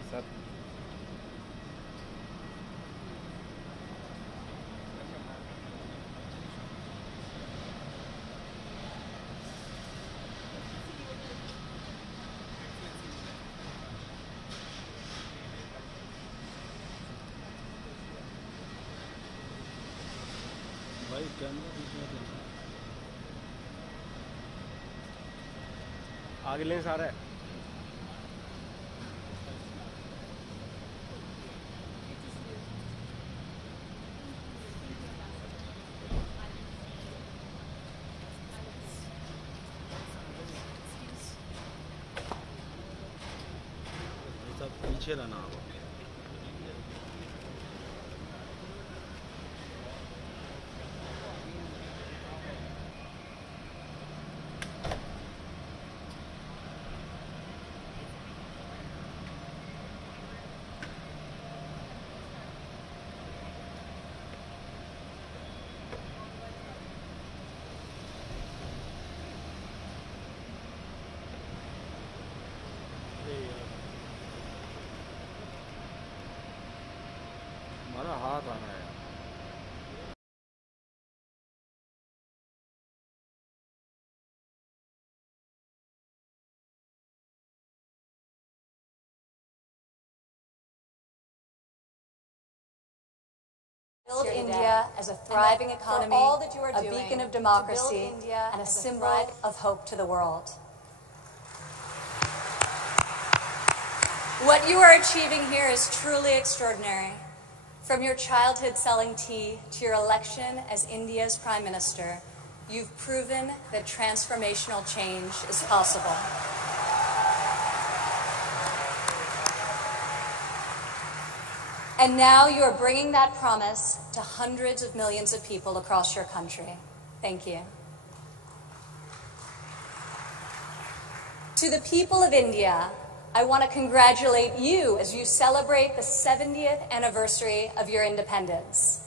Sir भाई आगे lens आ रहा है। पीछे रहना होगा। हमारा हाथ आ रहा है। Build India as a thriving economy, a beacon of democracy, and a symbol of hope to the world. What you are achieving here is truly extraordinary. From your childhood selling tea to your election as India's Prime Minister, you've proven that transformational change is possible. And now you are bringing that promise to hundreds of millions of people across your country. Thank you. To the people of India, I want to congratulate you as you celebrate the 70th anniversary of your independence.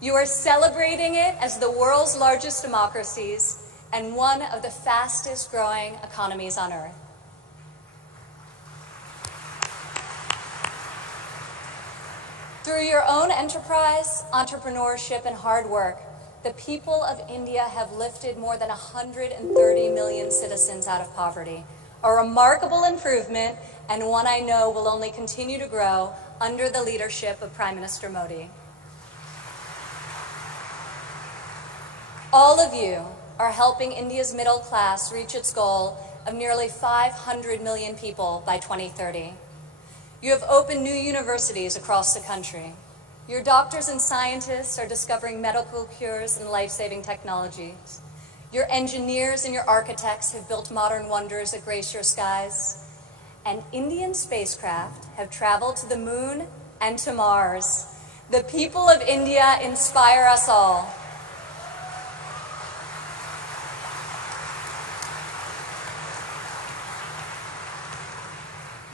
You are celebrating it as the world's largest democracies and one of the fastest growing economies on earth. Through your own enterprise, entrepreneurship, and hard work, the people of India have lifted more than 130 million citizens out of poverty. A remarkable improvement, and one I know will only continue to grow under the leadership of Prime Minister Modi. All of you are helping India's middle class reach its goal of nearly 500 million people by 2030. You have opened new universities across the country. Your doctors and scientists are discovering medical cures and life-saving technologies. Your engineers and your architects have built modern wonders that grace your skies. And Indian spacecraft have traveled to the moon and to Mars. The people of India inspire us all.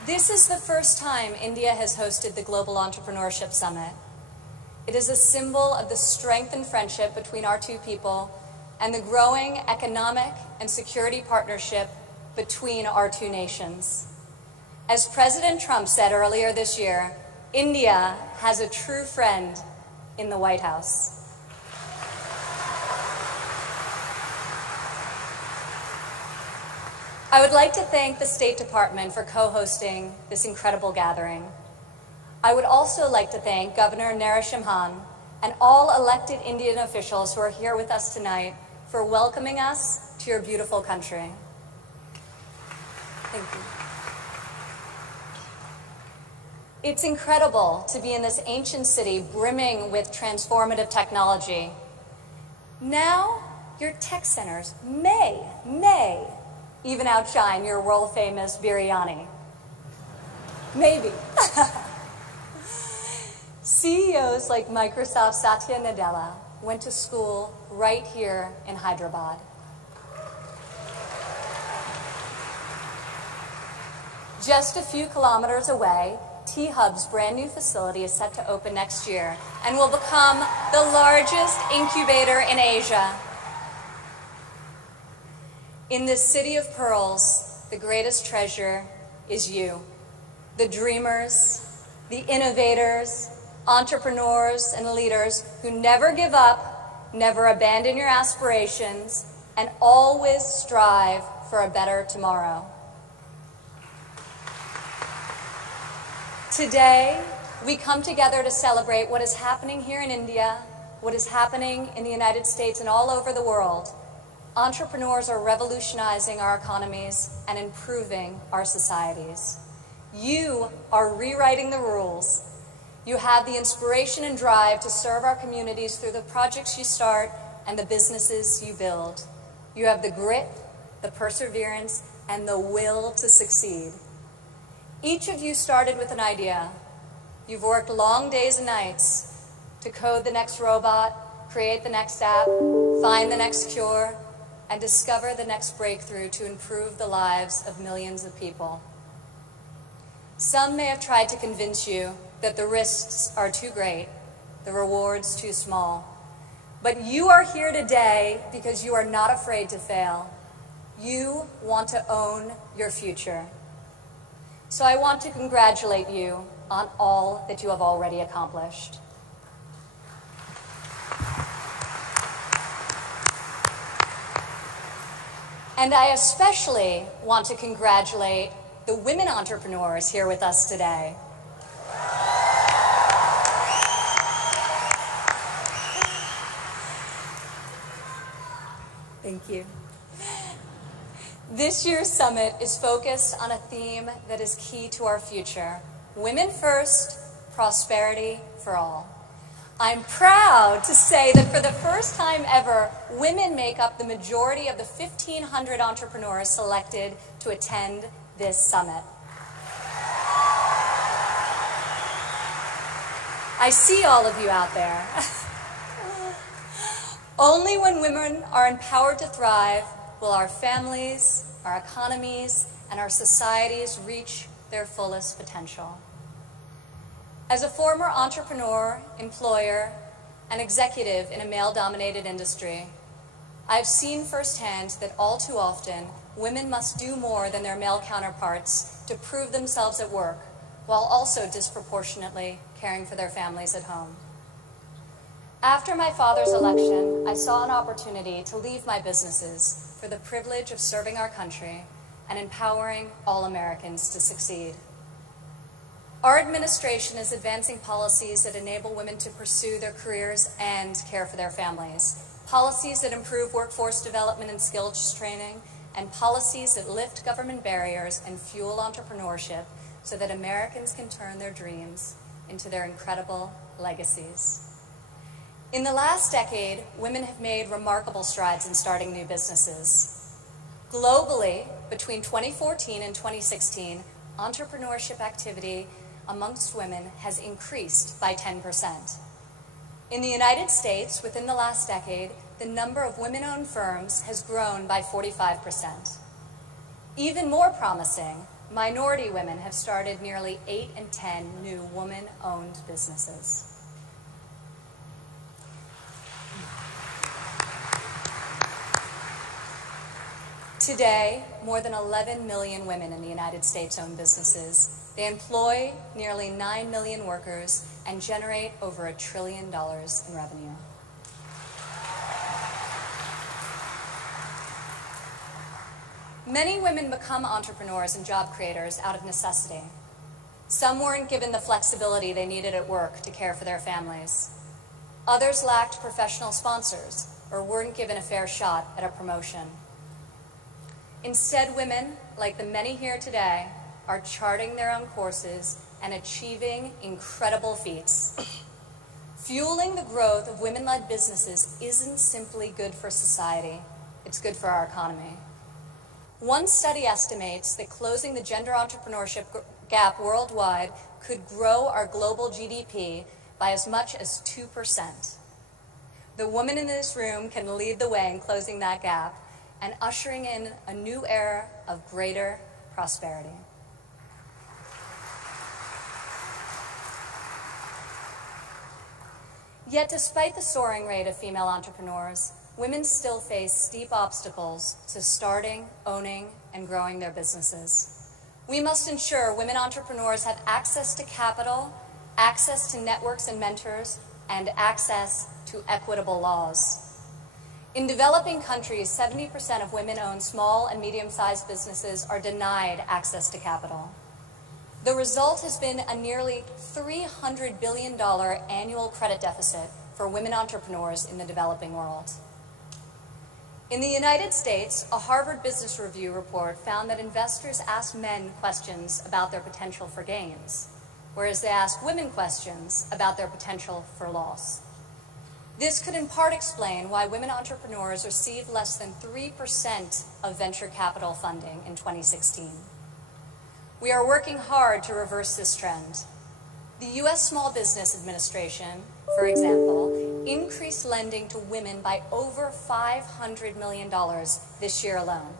This is the first time India has hosted the Global Entrepreneurship Summit. It is a symbol of the strength and friendship between our two people and the growing economic and security partnership between our two nations. As President Trump said earlier this year, India has a true friend in the White House. I would like to thank the State Department for co-hosting this incredible gathering. I would also like to thank Governor Narasimhan and all elected Indian officials who are here with us tonight for welcoming us to your beautiful country. Thank you. It's incredible to be in this ancient city brimming with transformative technology. Now, your tech centers may even outshine your world-famous biryani. Maybe. CEOs like Microsoft Satya Nadella went to school right here in Hyderabad. Just a few kilometers away, T-Hub's brand new facility is set to open next year and will become the largest incubator in Asia. In this city of pearls, the greatest treasure is you. the dreamers, the innovators, entrepreneurs, and leaders who never give up, never abandon your aspirations, and always strive for a better tomorrow. Today, we come together to celebrate what is happening here in India, what is happening in the United States and all over the world. Entrepreneurs are revolutionizing our economies and improving our societies. You are rewriting the rules. You have the inspiration and drive to serve our communities through the projects you start and the businesses you build. You have the grit, the perseverance, and the will to succeed. Each of you started with an idea. You've worked long days and nights to code the next robot, create the next app, find the next cure, and discover the next breakthrough to improve the lives of millions of people. Some may have tried to convince you that the risks are too great, the rewards too small. But you are here today because you are not afraid to fail. You want to own your future. So I want to congratulate you on all that you have already accomplished. And I especially want to congratulate the women entrepreneurs here with us today. Thank you. This year's summit is focused on a theme that is key to our future: women first, prosperity for all. I'm proud to say that for the first time ever, women make up the majority of the 1,500 entrepreneurs selected to attend this summit. I see all of you out there. Only when women are empowered to thrive will our families, our economies, and our societies reach their fullest potential. As a former entrepreneur, employer, and executive in a male-dominated industry, I've seen firsthand that all too often, women must do more than their male counterparts to prove themselves at work, while also disproportionately caring for their families at home. After my father's election, I saw an opportunity to leave my businesses for the privilege of serving our country and empowering all Americans to succeed. Our administration is advancing policies that enable women to pursue their careers and care for their families, policies that improve workforce development and skills training, and policies that lift government barriers and fuel entrepreneurship so that Americans can turn their dreams into their incredible legacies. In the last decade, women have made remarkable strides in starting new businesses. Globally, between 2014 and 2016, entrepreneurship activity amongst women has increased by 10%. In the United States, within the last decade, the number of women-owned firms has grown by 45%. Even more promising, minority women have started nearly 8 in 10 new woman-owned businesses. Today, more than 11 million women in the United States own businesses. They employ nearly 9 million workers and generate over $1 trillion in revenue. Many women become entrepreneurs and job creators out of necessity. Some weren't given the flexibility they needed at work to care for their families. Others lacked professional sponsors or weren't given a fair shot at a promotion. Instead, women, like the many here today, are charting their own courses and achieving incredible feats. Fueling the growth of women-led businesses isn't simply good for society, it's good for our economy. One study estimates that closing the gender entrepreneurship gap worldwide could grow our global GDP by as much as 2%. The women in this room can lead the way in closing that gap and ushering in a new era of greater prosperity. Yet despite the soaring rate of female entrepreneurs, women still face steep obstacles to starting, owning, and growing their businesses. We must ensure women entrepreneurs have access to capital, access to networks and mentors, and access to equitable laws. In developing countries, 70% of women-owned small and medium-sized businesses are denied access to capital. The result has been a nearly $300 billion annual credit deficit for women entrepreneurs in the developing world. In the United States, a Harvard Business Review report found that investors ask men questions about their potential for gains, whereas they ask women questions about their potential for loss. This could in part explain why women entrepreneurs received less than 3% of venture capital funding in 2016. We are working hard to reverse this trend. The U.S. Small Business Administration, for example, increased lending to women by over $500 million this year alone.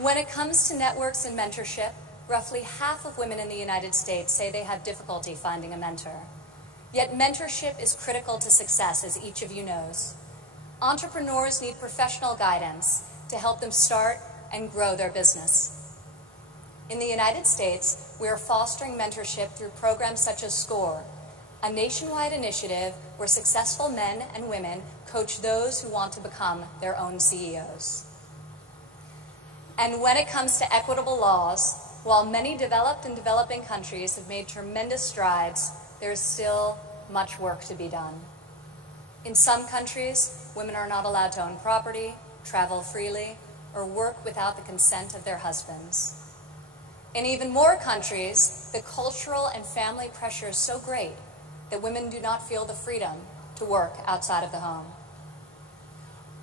When it comes to networks and mentorship, roughly half of women in the United States say they have difficulty finding a mentor. Yet mentorship is critical to success, as each of you knows. Entrepreneurs need professional guidance to help them start and grow their business. In the United States, we are fostering mentorship through programs such as SCORE, a nationwide initiative where successful men and women coach those who want to become their own CEOs. And when it comes to equitable laws, while many developed and developing countries have made tremendous strides, there is still much work to be done. In some countries, women are not allowed to own property, travel freely, or work without the consent of their husbands. In even more countries, the cultural and family pressure is so great that women do not feel the freedom to work outside of the home.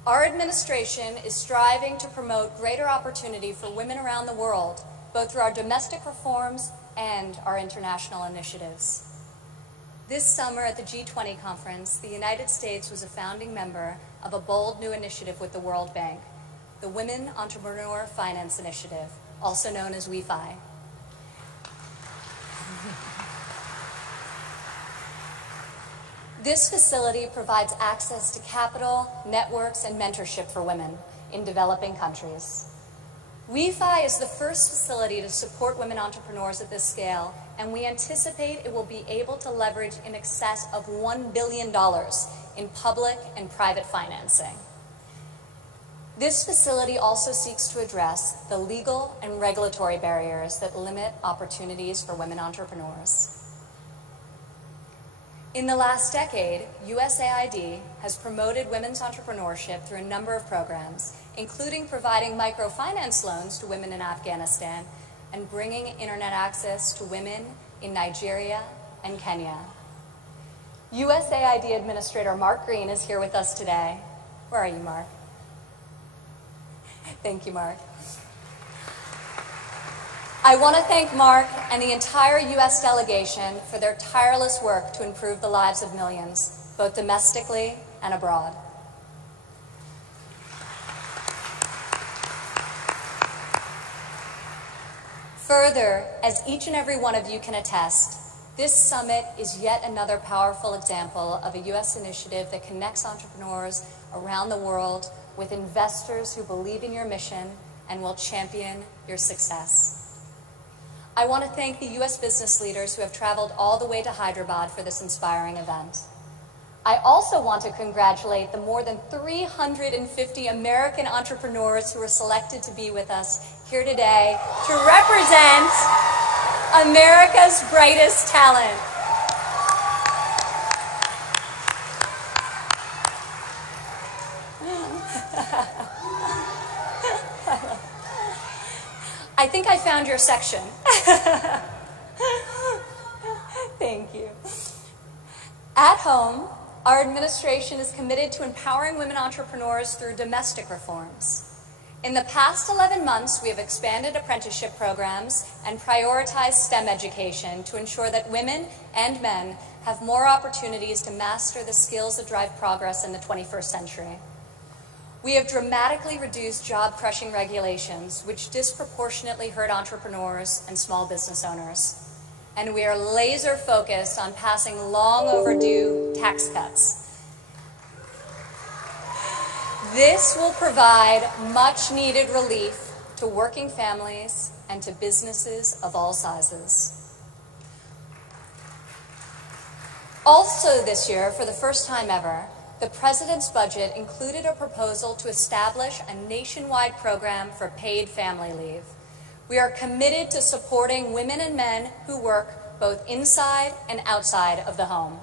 Our administration is striving to promote greater opportunity for women around the world, both through our domestic reforms and our international initiatives. This summer at the G20 conference, the United States was a founding member of a bold new initiative with the World Bank, the Women Entrepreneur Finance Initiative, also known as WEFI. This facility provides access to capital, networks, and mentorship for women in developing countries. WEFI is the first facility to support women entrepreneurs at this scale, and we anticipate it will be able to leverage in excess of $1 billion in public and private financing. This facility also seeks to address the legal and regulatory barriers that limit opportunities for women entrepreneurs. In the last decade, USAID has promoted women's entrepreneurship through a number of programs, including providing microfinance loans to women in Afghanistan and bringing internet access to women in Nigeria and Kenya. USAID Administrator Mark Green is here with us today. Where are you, Mark? Thank you, Mark. I want to thank Mark and the entire U.S. delegation for their tireless work to improve the lives of millions, both domestically and abroad. Further, as each and every one of you can attest, this summit is yet another powerful example of a U.S. initiative that connects entrepreneurs around the world with investors who believe in your mission and will champion your success. I want to thank the U.S. business leaders who have traveled all the way to Hyderabad for this inspiring event. I also want to congratulate the more than 350 American entrepreneurs who were selected to be with us here today to represent America's brightest talent. I think I found your section. Thank you. At home, our administration is committed to empowering women entrepreneurs through domestic reforms. In the past 11 months, we have expanded apprenticeship programs and prioritized STEM education to ensure that women and men have more opportunities to master the skills that drive progress in the 21st century. We have dramatically reduced job-crushing regulations, which disproportionately hurt entrepreneurs and small business owners. And we are laser-focused on passing long overdue tax cuts. This will provide much needed relief to working families and to businesses of all sizes. Also this year, for the first time ever, the President's budget included a proposal to establish a nationwide program for paid family leave. We are committed to supporting women and men who work both inside and outside of the home.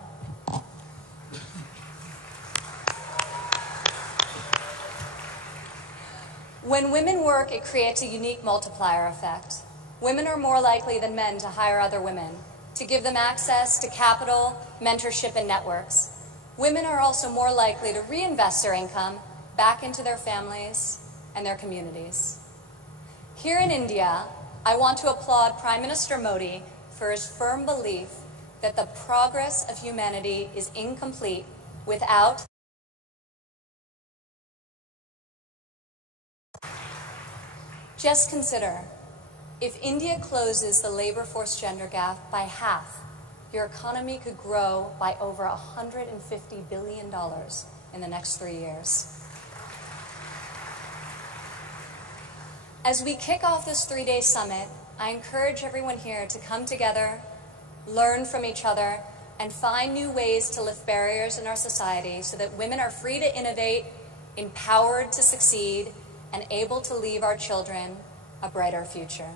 When women work, it creates a unique multiplier effect. Women are more likely than men to hire other women, to give them access to capital, mentorship, and networks. Women are also more likely to reinvest their income back into their families and their communities. Here in India, I want to applaud Prime Minister Modi for his firm belief that the progress of humanity is incomplete without Just consider, if India closes the labor force gender gap by half, your economy could grow by over $150 billion in the next 3 years. As we kick off this 3-day summit, I encourage everyone here to come together, learn from each other, and find new ways to lift barriers in our society so that women are free to innovate, empowered to succeed, and able to leave our children a brighter future.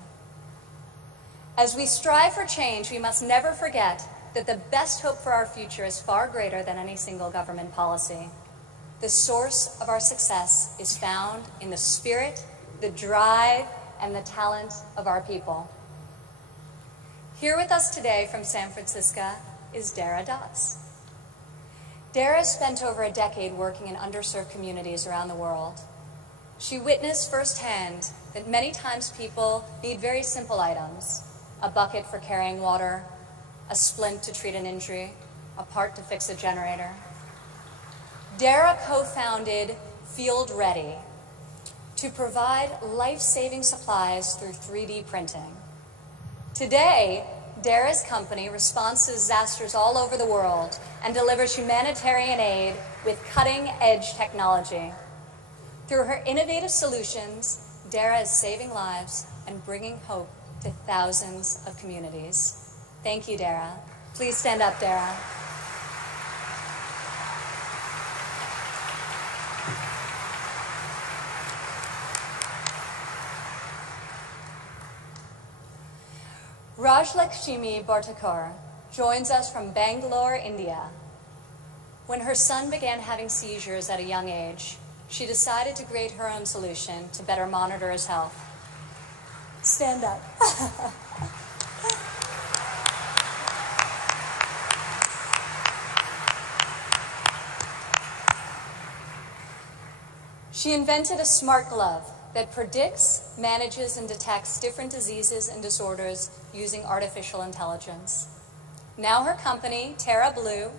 As we strive for change, we must never forget that the best hope for our future is far greater than any single government policy. The source of our success is found in the spirit, the drive, and the talent of our people. Here with us today from San Francisco is Dara Dotz. Dara spent over a decade working in underserved communities around the world. She witnessed firsthand that many times people need very simple items: a bucket for carrying water, a splint to treat an injury, a part to fix a generator. Dara co-founded Field Ready to provide life-saving supplies through 3D printing. Today, Dara's company responds to disasters all over the world and delivers humanitarian aid with cutting-edge technology. Through her innovative solutions, Dara is saving lives and bringing hope to thousands of communities. Thank you, Dara. Please stand up, Dara. Rajlakshmi Bhartakar joins us from Bangalore, India. When her son began having seizures at a young age, she decided to create her own solution to better monitor his health. Stand up. She invented a smart glove that predicts, manages, and detects different diseases and disorders using artificial intelligence. Now her company, Terra Blue,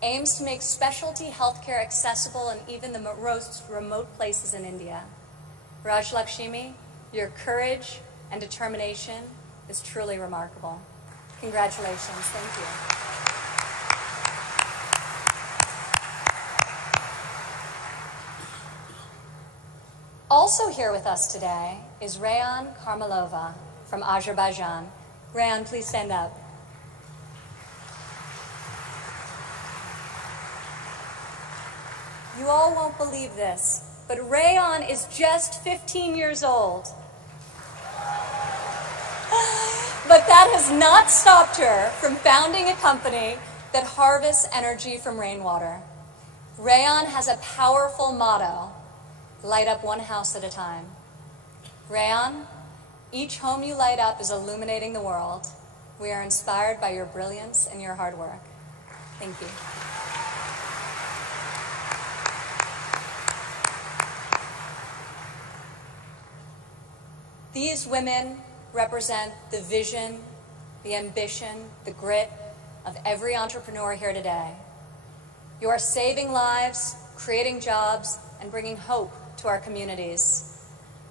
aims to make specialty healthcare accessible in even the most remote places in India. Rajlakshmi, your courage and determination is truly remarkable. Congratulations. Thank you. Also here with us today is Rayan Karmalova from Azerbaijan. Rayan, please stand up. You all won't believe this, but Rayan is just 15 years old. But that has not stopped her from founding a company that harvests energy from rainwater. Rayan has a powerful motto: light up one house at a time. Rayan, each home you light up is illuminating the world. We are inspired by your brilliance and your hard work. Thank you. These women represent the vision, the ambition, the grit of every entrepreneur here today. You are saving lives, creating jobs, and bringing hope to our communities.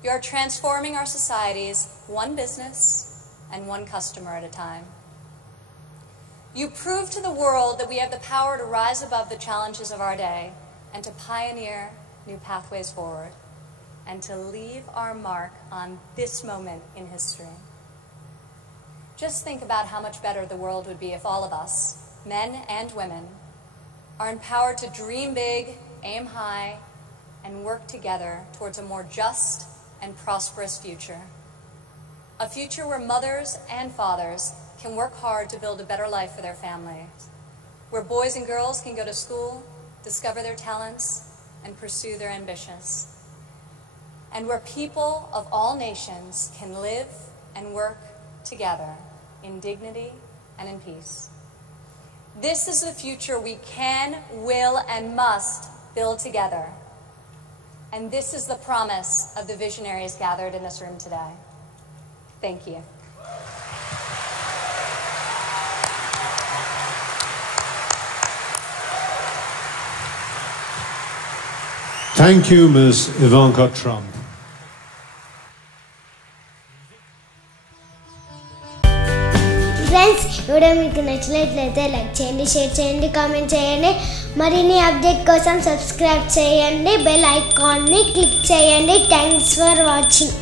You are transforming our societies one business and one customer at a time. You prove to the world that we have the power to rise above the challenges of our day and to pioneer new pathways forward, and to leave our mark on this moment in history. Just think about how much better the world would be if all of us, men and women, are empowered to dream big, aim high, and work together towards a more just and prosperous future. A future where mothers and fathers can work hard to build a better life for their families, where boys and girls can go to school, discover their talents, and pursue their ambitions, and where people of all nations can live and work together in dignity and in peace. This is the future we can, will, and must build together. And this is the promise of the visionaries gathered in this room today. Thank you. Thank you, Ms. Ivanka Trump. Friends video మీకు నచ్చినట్లయితే like చేయండి, share చేయండి, comment చేయండి. మరిన్ని update కోసం subscribe చేయండి, bell ఐకాన్ని click చేయండి. Thanks for watching.